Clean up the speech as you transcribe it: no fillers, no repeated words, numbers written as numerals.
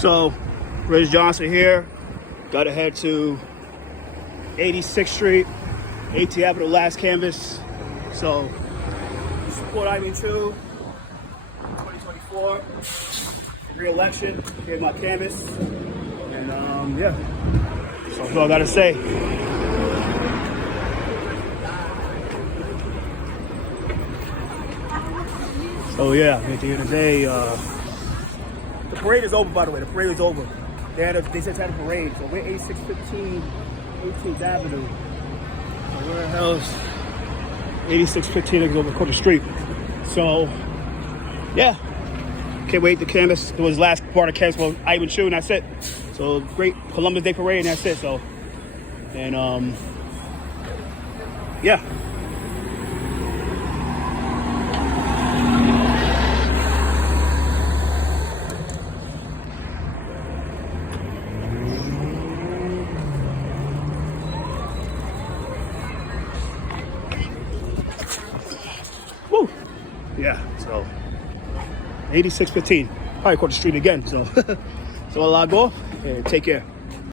So, Rich Johnson here. Got to head to 86th Street, 18th Avenue, last canvas. So, support Iwen 2, 2024, re-election, get my canvas. And yeah, so that's all I got to say. So yeah, at the end of the day, the parade is over, by the way. The parade is over. They said to have a parade. So we're 8615 18th Avenue. So where the hell is 8615? It's over across the street. So yeah, can't wait. The canvas. It was the last part of canvas for Iwen 2, and that's it. So great Columbus Day parade, and that's it. So and yeah. Woo! Yeah, so 8615. Probably across the street again. So, so I'll go and take care.